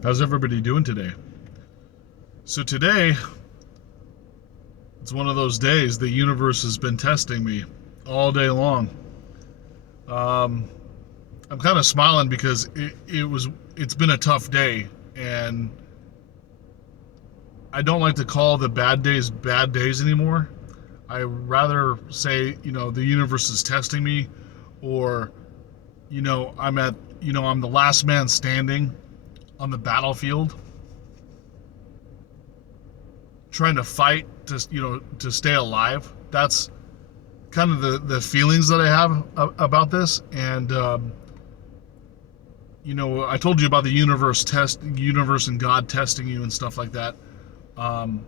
How's everybody doing today? So today, it's one of those days the universe has been testing me all day long. Um, I'm kind of smiling because it's been a tough day, and I don't like to call the bad days anymore. I rather say, the universe is testing me, or I'm the last man standing on the battlefield, trying to fight to stay alive. That's kind of the feelings that I have about this. And I told you about the universe and God testing you and stuff like that. Um,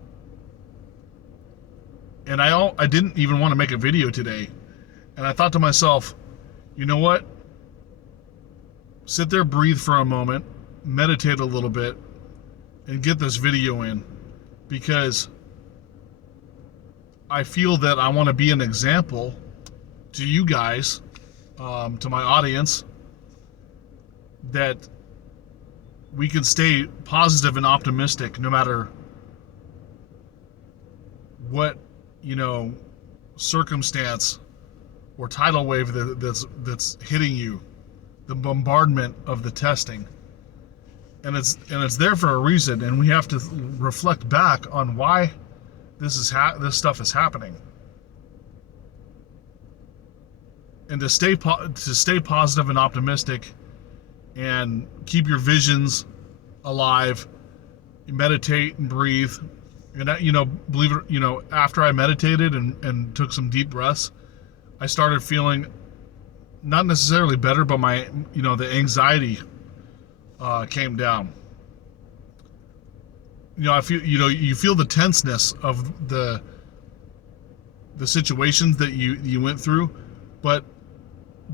and I didn't even want to make a video today. And I thought to myself, you know what? Sit there, breathe for a moment, meditate a little bit, and get this video in, because I feel that I want to be an example to you guys, to my audience, that we can stay positive and optimistic no matter what, circumstance or tidal wave that's hitting you, the bombardment of the testing. And it's there for a reason, and we have to reflect back on why this stuff is happening, and to stay positive and optimistic, and keep your visions alive. Meditate and breathe, and believe it. After I meditated and took some deep breaths, I started feeling not necessarily better, but my the anxiety came down. I feel you feel the tenseness of the situations that you went through, but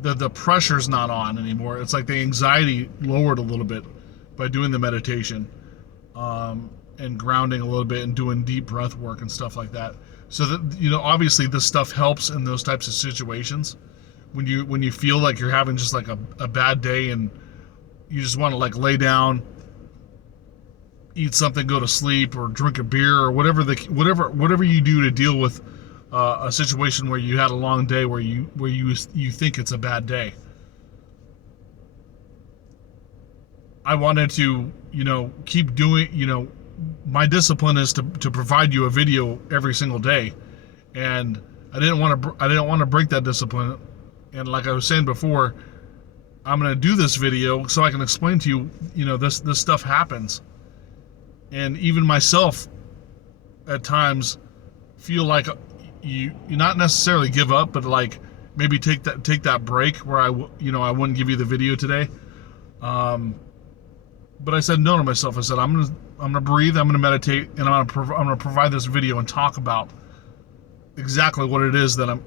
the pressure's not on anymore. It's like the anxiety lowered a little bit by doing the meditation, and grounding a little bit and doing deep breath work and stuff like that. So that obviously this stuff helps in those types of situations when you feel like you're having just like a bad day, and you just want to like lay down, eat something, go to sleep, or drink a beer, or whatever you do to deal with a situation where you had a long day, where you think it's a bad day. I wanted to keep doing. My discipline is to provide you a video every single day, and I didn't want to break that discipline. And like I was saying before, I'm going to do this video so I can explain to you, this stuff happens. And even myself, at times, feel like you not necessarily give up, but like maybe take that break where I wouldn't give you the video today. But I said no to myself. I said I'm gonna breathe, I'm gonna meditate, and I'm gonna provide this video and talk about exactly what it is that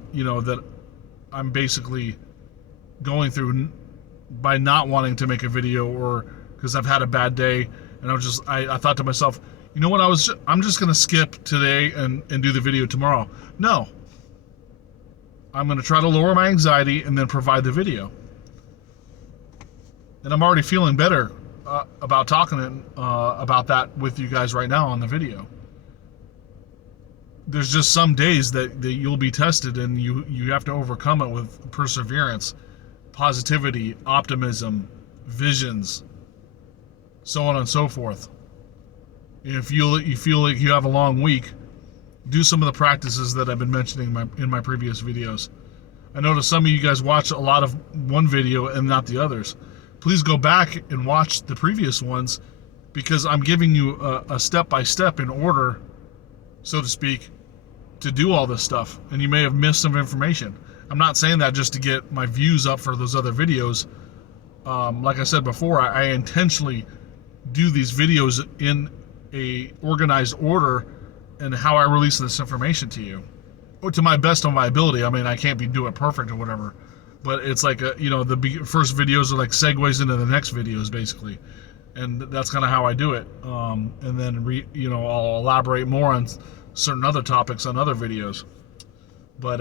I'm basically going through by not wanting to make a video, or because I've had a bad day. And I thought to myself, you know what, I'm just gonna skip today and do the video tomorrow. No, I'm gonna try to lower my anxiety and then provide the video. And I'm already feeling better about talking about that with you guys right now on the video. There's just some days that you'll be tested, and you have to overcome it with perseverance, positivity, optimism, visions, so on and so forth. If you feel like you have a long week, do some of the practices that I've been mentioning in my previous videos. I noticed some of you guys watch a lot of one video and not the others. Please go back and watch the previous ones, because I'm giving you a step-by-step in order, so to speak, to do all this stuff. And you may have missed some information. I'm not saying that just to get my views up for those other videos. Like I said before, I intentionally do these videos in a organized order and how I release this information to you, or to my best of my ability. I mean, I can't be doing it perfect or whatever, but it's like the first videos are like segues into the next videos, basically, and that's kind of how I do it. And then I'll elaborate more on certain other topics on other videos. But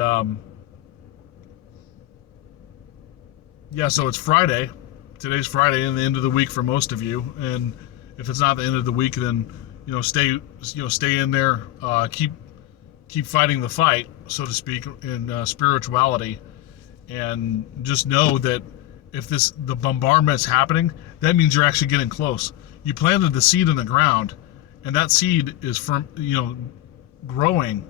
yeah, so it's Friday. Today's Friday, and the end of the week for most of you, and If it's not the end of the week, then stay in there. Keep fighting the fight, so to speak, in spirituality, and just know that if the bombardment's happening, that means you're actually getting close. You planted the seed in the ground, and that seed is growing,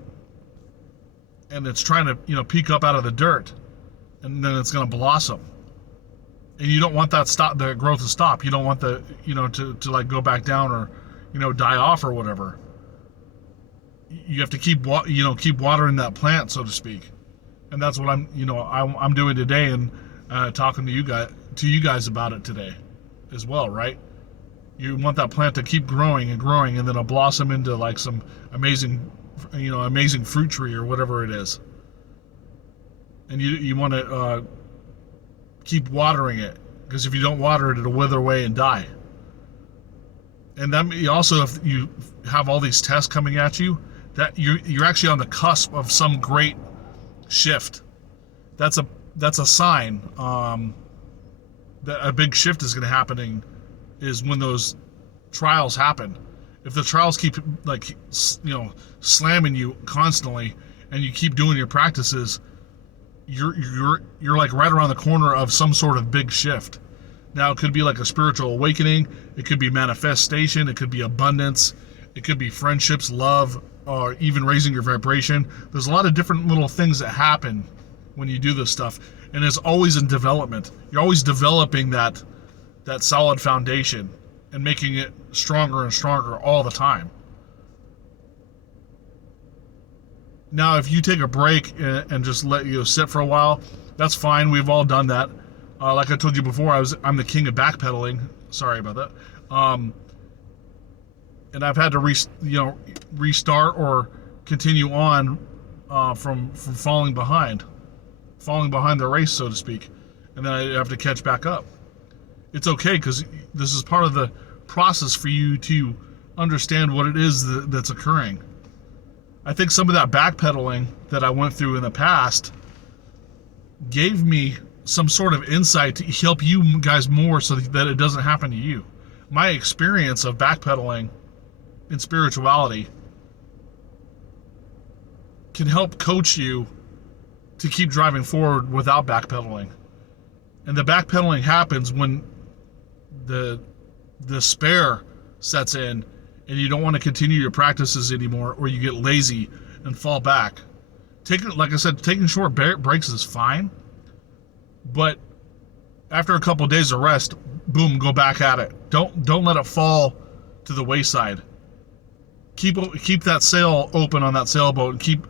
and it's trying to peek up out of the dirt, and then it's going to blossom. And you don't want the growth to stop. You don't want to like go back down or die off or whatever. You have to keep watering that plant, so to speak, and that's what I'm doing today, and talking to you guys about it today as well, right? You want that plant to keep growing and growing, and then it'll blossom into like some amazing fruit tree or whatever it is. And you want to keep watering it, because if you don't water it, it'll wither away and die. And that also, if you have all these tests coming at you, that you're actually on the cusp of some great shift. That's a sign that a big shift is going to happening, is when those trials happen. If the trials keep slamming you constantly, and you keep doing your practices, you're like right around the corner of some sort of big shift. Now, it could be like a spiritual awakening, it could be manifestation, it could be abundance, it could be friendships, love, or even raising your vibration. There's a lot of different little things that happen when you do this stuff, and it's always in development. You're always developing that solid foundation and making it stronger and stronger all the time. Now, if you take a break and just let sit for a while, that's fine. We've all done that. Like I told you before, I'm the king of backpedaling. Sorry about that. And I've had to restart or continue on from falling behind the race, so to speak, and then I have to catch back up. It's okay, because this is part of the process for you to understand what it is that's occurring. I think some of that backpedaling that I went through in the past gave me some sort of insight to help you guys more, so that it doesn't happen to you. My experience of backpedaling in spirituality can help coach you to keep driving forward without backpedaling. And the backpedaling happens when the despair sets in, and you don't want to continue your practices anymore, or you get lazy and fall back. Like I said, taking short breaks is fine, but after a couple of days of rest, boom, go back at it. Don't let it fall to the wayside. Keep that sail open on that sailboat, and keep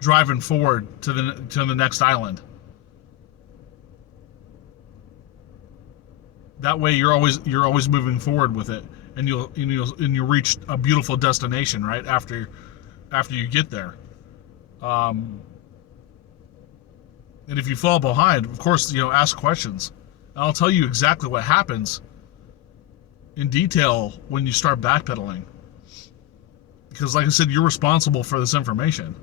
driving forward to the next island. That way you're always moving forward with it, and you'll reach a beautiful destination right after you get there. And if you fall behind, of course, ask questions. I'll tell you exactly what happens in detail when you start backpedaling. Because like I said, you're responsible for this information.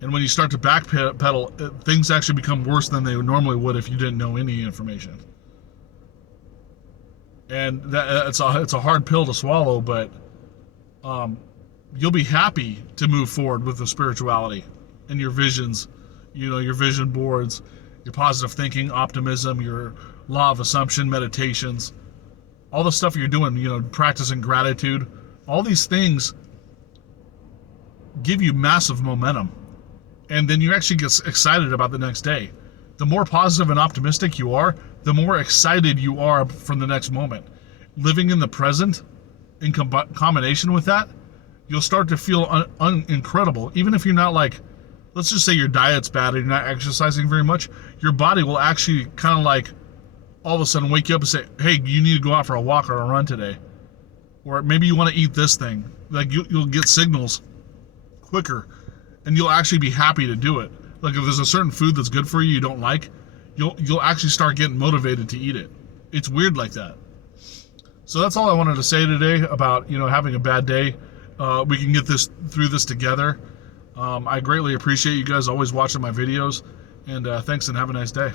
And when you start to backpedal, things actually become worse than they normally would if you didn't know any information. And it's a hard pill to swallow, but you'll be happy to move forward with the spirituality and your visions, your vision boards, your positive thinking, optimism, your law of assumption, meditations, all the stuff you're doing, practicing gratitude. All these things give you massive momentum, and then you actually get excited about the next day. The more positive and optimistic you are, the more excited you are for the next moment. Living in the present, in combination with that, you'll start to feel incredible. Even if you're not let's just say your diet's bad and you're not exercising very much, your body will actually kind of all of a sudden wake you up and say, hey, you need to go out for a walk or a run today. Or maybe you want to eat this thing. You'll get signals quicker, and you'll actually be happy to do it. Like if there's a certain food that's good for you you don't like, you'll actually start getting motivated to eat it. It's weird like that. So that's all I wanted to say today about having a bad day. We can get through this together. I greatly appreciate you guys always watching my videos, and thanks, and have a nice day.